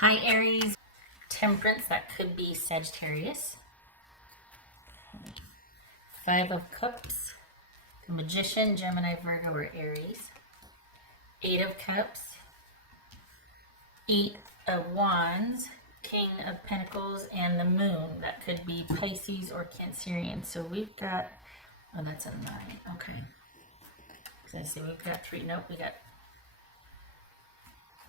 Hi Aries, Temperance, that could be Sagittarius. Five of Cups, Magician, Gemini, Virgo, or Aries. Eight of Cups, Eight of Wands, King of Pentacles, and the Moon. That could be Pisces or Cancerian. So we've got, oh, that's a 9. Okay. I was going to say we've got 3. Nope, we got,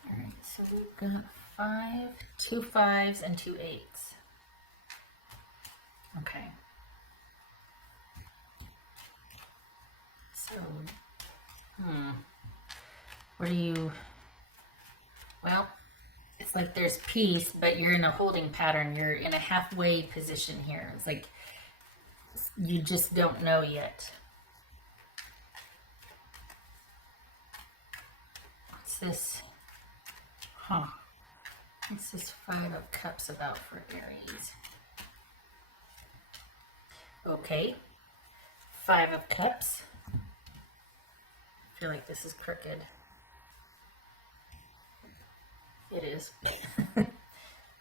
all right, so we've got 5, 2 5s, and 2 8s. Okay. So, what do you, well, it's like there's peace, but you're in a holding pattern. You're in a halfway position here. It's like you just don't know yet. What's this? What's this 5 of Cups about for Aries? Okay. 5 of Cups. I feel like this is crooked. It is.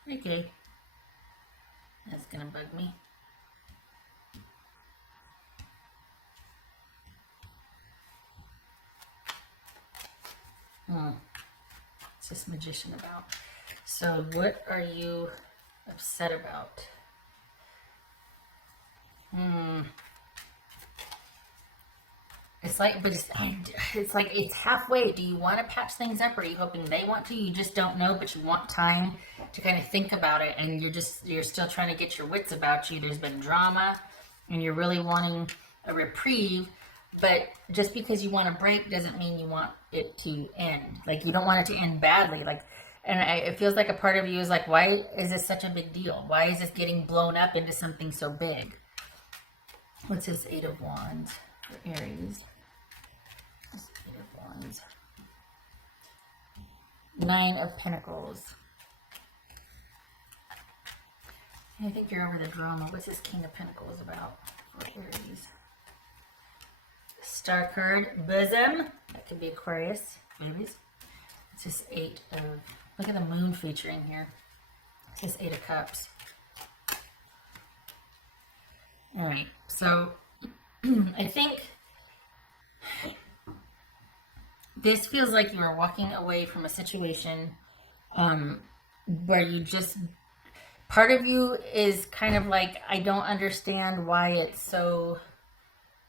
Okay. That's gonna bug me. What's this Magician about? So what are you upset about? It's like, but it's like it's halfway. Do you want to patch things up? Or are you hoping they want to? You just don't know, but you want time to kind of think about it, and you're still trying to get your wits about you. There's been drama, and you're really wanting a reprieve. But just because you want a break doesn't mean you want it to end. Like, you don't want it to end badly. Like, and it feels like a part of you is like, why is this such a big deal? Why is this getting blown up into something so big? What's this 8 of Wands for Aries? 8 of Wands. 9 of Pentacles. I think you're over the drama. What's this King of Pentacles about for Aries? Star card, Bosom. That could be Aquarius, babies. It's this 8 of, look at the moon featuring here. It's this 8 of Cups. All right, so I think this feels like you are walking away from a situation where you just, part of you is kind of like, I don't understand why it's so,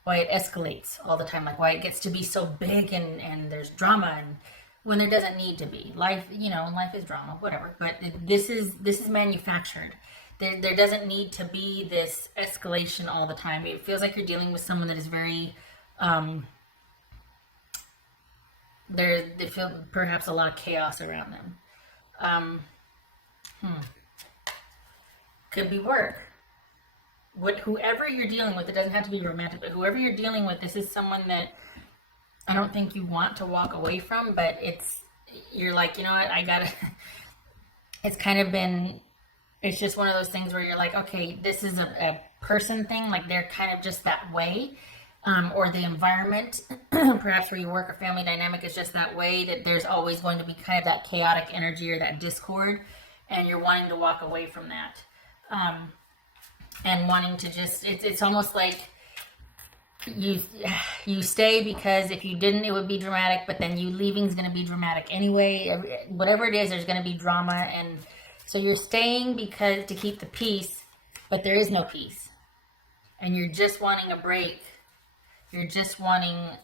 why it escalates all the time, like why it gets to be so big and there's drama, and when there doesn't need to be. Life, you know, life is drama, whatever, but this is manufactured. There doesn't need to be this escalation all the time. It feels like you're dealing with someone that is very, they feel perhaps a lot of chaos around them. Could be work. Whoever you're dealing with, it doesn't have to be romantic, but whoever you're dealing with, this is someone that I don't think you want to walk away from, but you're like, you know what, I gotta, it's kind of been, it's just one of those things where you're like, okay, this is a person thing, like they're kind of just that way, or the environment, perhaps where you work or family dynamic is just that way, that there's always going to be kind of that chaotic energy or that discord, and you're wanting to walk away from that, and wanting to just, it's almost like you stay because if you didn't, it would be dramatic, but then you leaving is going to be dramatic anyway. Whatever it is, there's going to be drama, and so you're staying because to keep the peace, but there is no peace. And you're just wanting a break. You're just wanting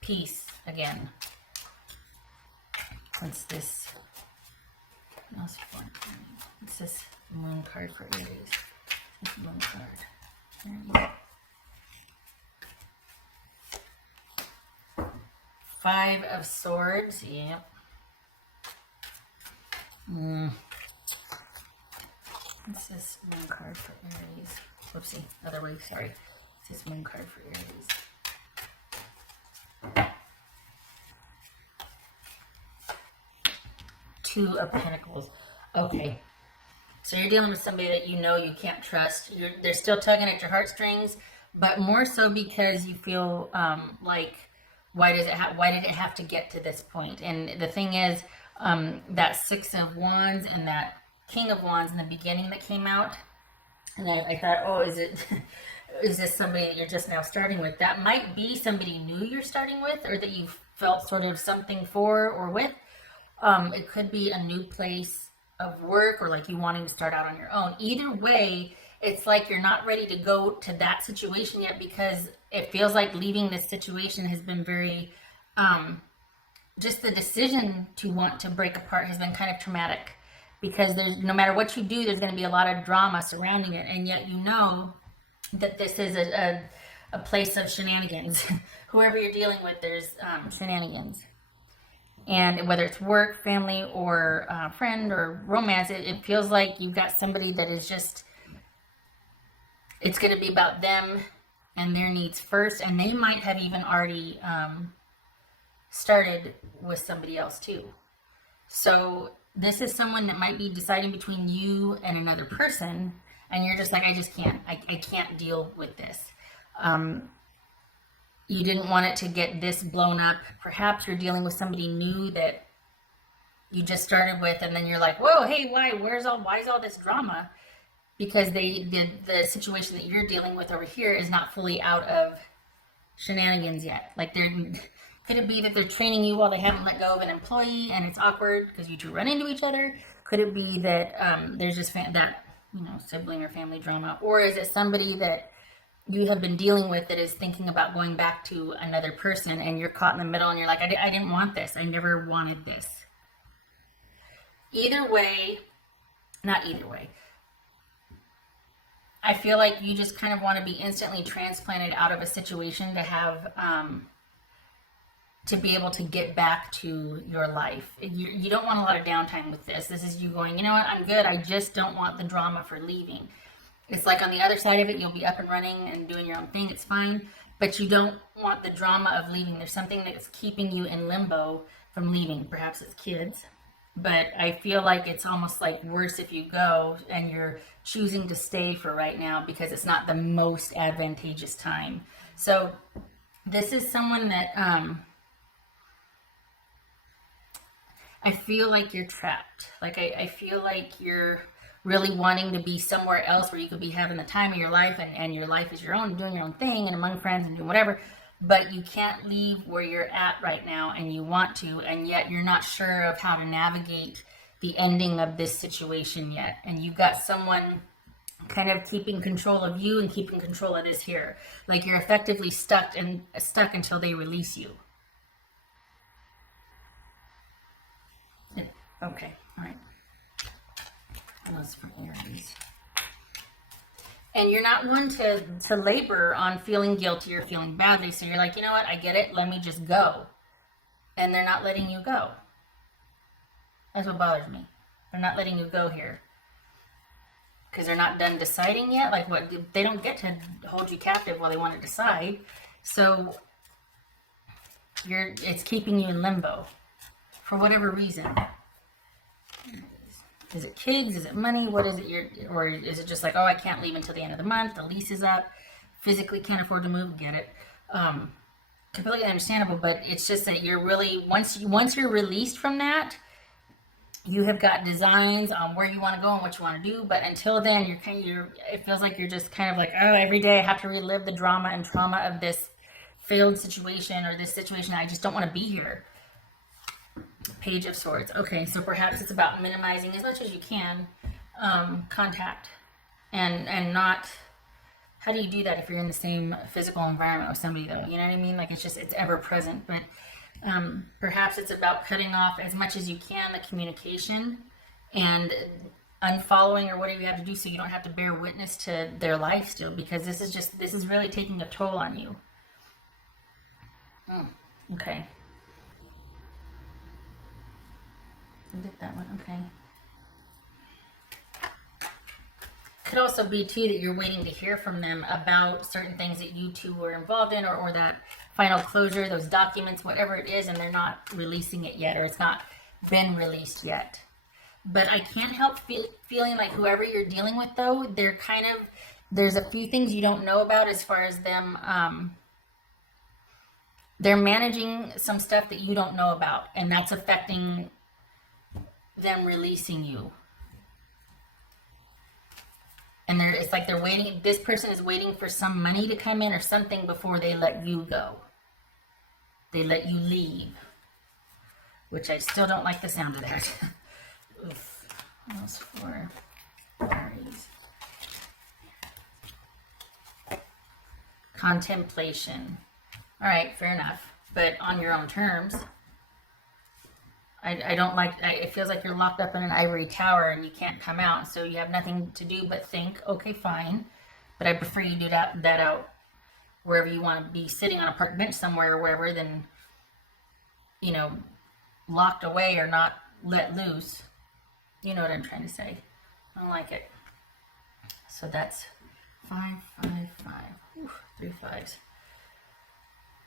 peace again. What's this? What's this moon card for Aries? This moon card. There you go. 5 of Swords. Yep. What's this moon card for Aries? Whoopsie, other way, sorry. What's this moon card for Aries? 2 of Pentacles. Okay. So you're dealing with somebody that you know you can't trust. They're still tugging at your heartstrings, but more so because you feel like, why did it have to get to this point? And the thing is, that Six of Wands and that King of Wands in the beginning that came out. And I thought, oh, is it, is this somebody that you're just now starting with? That might be somebody new you're starting with, or that you've felt sort of something for or with. It could be a new place of work, or like you wanting to start out on your own. Either way, it's like you're not ready to go to that situation yet, because it feels like leaving this situation has been very, just the decision to want to break apart has been kind of traumatic, because there's, no matter what you do, there's going to be a lot of drama surrounding it, and yet you know that this is a place of shenanigans. Whoever you're dealing with, there's shenanigans. And whether it's work, family, or friend, or romance, it feels like you've got somebody that is just, it's going to be about them and their needs first, and they might have even already started with somebody else too. So this is someone that might be deciding between you and another person, and you're just like, I just can't, I can't deal with this. You didn't want it to get this blown up. Perhaps you're dealing with somebody new that you just started with, and then you're like, whoa, hey, why is all this drama? Because the situation that you're dealing with over here is not fully out of shenanigans yet. Like, could it be that they're training you while they haven't let go of an employee, and it's awkward because you two run into each other? Could it be that there's just that, you know, sibling or family drama? Or is it somebody that you have been dealing with that is thinking about going back to another person, and you're caught in the middle, and you're like, I didn't want this. I never wanted this. Either way, not either way. I feel like you just kind of want to be instantly transplanted out of a situation to have, to be able to get back to your life. You don't want a lot of downtime with this. This is you going, you know what, I'm good. I just don't want the drama for leaving. It's like on the other side of it, you'll be up and running and doing your own thing. It's fine. But you don't want the drama of leaving. There's something that's keeping you in limbo from leaving. Perhaps it's kids. But I feel like it's almost like worse if you go and you're choosing to stay for right now because it's not the most advantageous time. So this is someone that I feel like you're trapped. Like I feel like you're really wanting to be somewhere else where you could be having the time of your life, and your life is your own, doing your own thing and among friends and doing whatever. But you can't leave where you're at right now, and you want to, and yet you're not sure of how to navigate the ending of this situation yet. And you've got someone kind of keeping control of you and keeping control of this here. Like you're effectively stuck until they release you. Okay, all right. That was from Aries. And you're not one to labor on feeling guilty or feeling badly. So you're like, you know what? I get it. Let me just go. And they're not letting you go. That's what bothers me. They're not letting you go here. Because they're not done deciding yet. Like what? They don't get to hold you captive while they want to decide. So it's keeping you in limbo for whatever reason. Is it kids? Is it money? What is it? Or is it just like, oh, I can't leave until the end of the month. The lease is up. Physically can't afford to move. Get it? Completely understandable. But it's just that you're really, once you're released from that, you have got designs on where you want to go and what you want to do. But until then, it feels like you're just kind of like, oh, every day I have to relive the drama and trauma of this failed situation or this situation. I just don't want to be here. Page of Swords. Okay, so perhaps it's about minimizing as much as you can contact and not. How do you do that if you're in the same physical environment with somebody though? You know what I mean? Like it's ever present. But perhaps it's about cutting off as much as you can the communication and unfollowing or whatever you have to do so you don't have to bear witness to their life still, because this is really taking a toll on you. Okay. I did that one, okay. Could also be too that you're waiting to hear from them about certain things that you two were involved in, or that final closure, those documents, whatever it is, and they're not releasing it yet, or it's not been released yet. But I can't help feeling like whoever you're dealing with though, there's a few things you don't know about as far as them, they're managing some stuff that you don't know about, and that's affecting them releasing you. And it's like they're waiting, this person is waiting for some money to come in or something before they let you go. They let you leave. Which I still don't like the sound of that. Oof. What else for Aries? Contemplation. Alright, fair enough. But on your own terms. I don't like, it feels like you're locked up in an ivory tower and you can't come out, so you have nothing to do but think, okay, fine, but I prefer you do that out wherever you want to be, sitting on a park bench somewhere or wherever, than, you know, locked away or not let loose. You know what I'm trying to say. I don't like it. So that's 5, 5, 5. Ooh, 3 5s.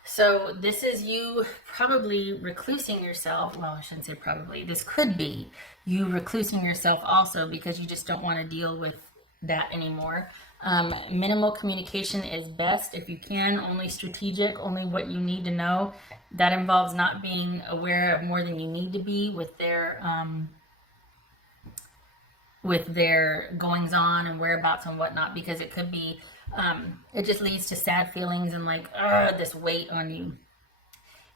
So this is you probably reclusing yourself. Well, I shouldn't say probably. This could be you reclusing yourself also because you just don't want to deal with that anymore. Minimal communication is best if you can. Only strategic, only what you need to know. That involves not being aware of more than you need to be with their goings on and whereabouts and whatnot, because it could be it just leads to sad feelings and like this weight on you.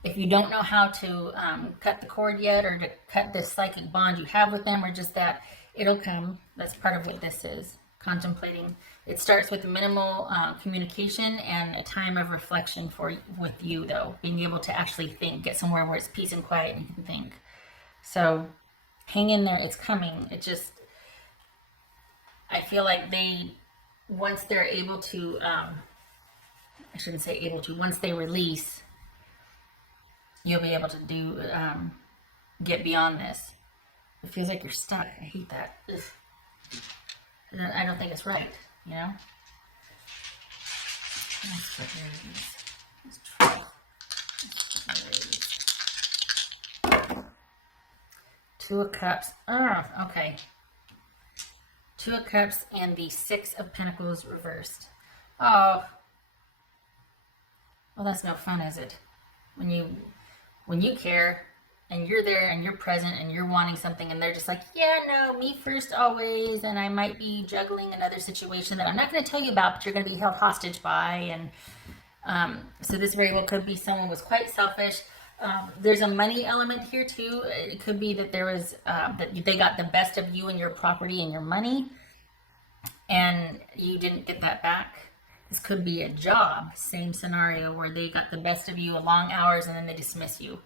If you don't know how to cut the cord yet, or to cut this psychic bond you have with them, or just that, it'll come. That's part of what this is, contemplating. It starts with minimal communication and a time of reflection with you, though, being able to actually think, get somewhere where it's peace and quiet and you can think. So hang in there, it's coming. It just, I feel like once they're able to, I shouldn't say able to, once they release, you'll be able to do, get beyond this. It feels like you're stuck. I hate that. Ugh. I don't think it's right, you know? Two of Cups. Oh, okay. Two of Cups and the Six of Pentacles reversed. Oh. Well, that's no fun, is it? When you care and you're there and you're present and you're wanting something and they're just like, yeah, no, me first always, and I might be juggling another situation that I'm not going to tell you about, but you're going to be held hostage by. And so this very well could be someone was quite selfish. There's a money element here too. It could be that there was that they got the best of you and your property and your money, and you didn't get that back. This could be a job, same scenario, where they got the best of you, long hours, and then they dismiss you.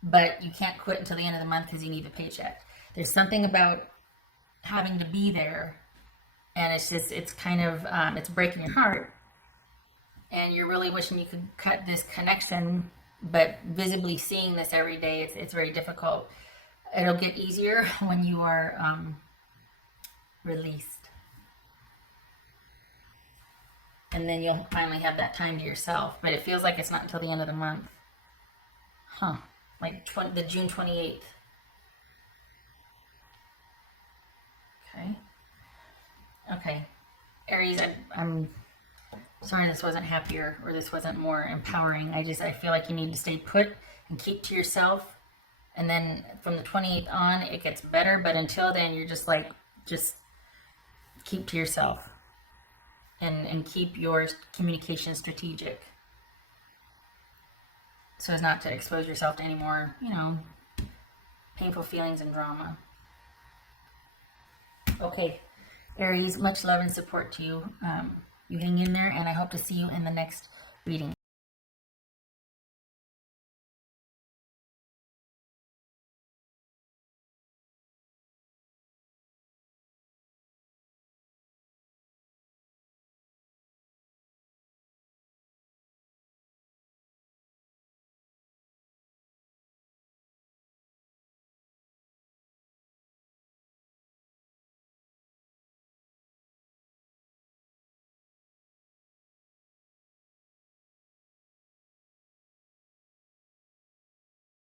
But you can't quit until the end of the month because you need the paycheck. There's something about having to be there, and it's kind of, it's breaking your heart, and you're really wishing you could cut this connection, but visibly seeing this every day, it's very difficult. It'll get easier when you are released. And then you'll finally have that time to yourself. But it feels like it's not until the end of the month. Huh. Like the June 28th. Okay. Okay. Aries, I'm sorry this wasn't happier or this wasn't more empowering. I feel like you need to stay put and keep to yourself. And then from the 28th on, it gets better. But until then, you're just like, just keep to yourself. And keep your communication strategic, so as not to expose yourself to any more, painful feelings and drama. Okay, Aries, much love and support to you. You hang in there, and I hope to see you in the next reading.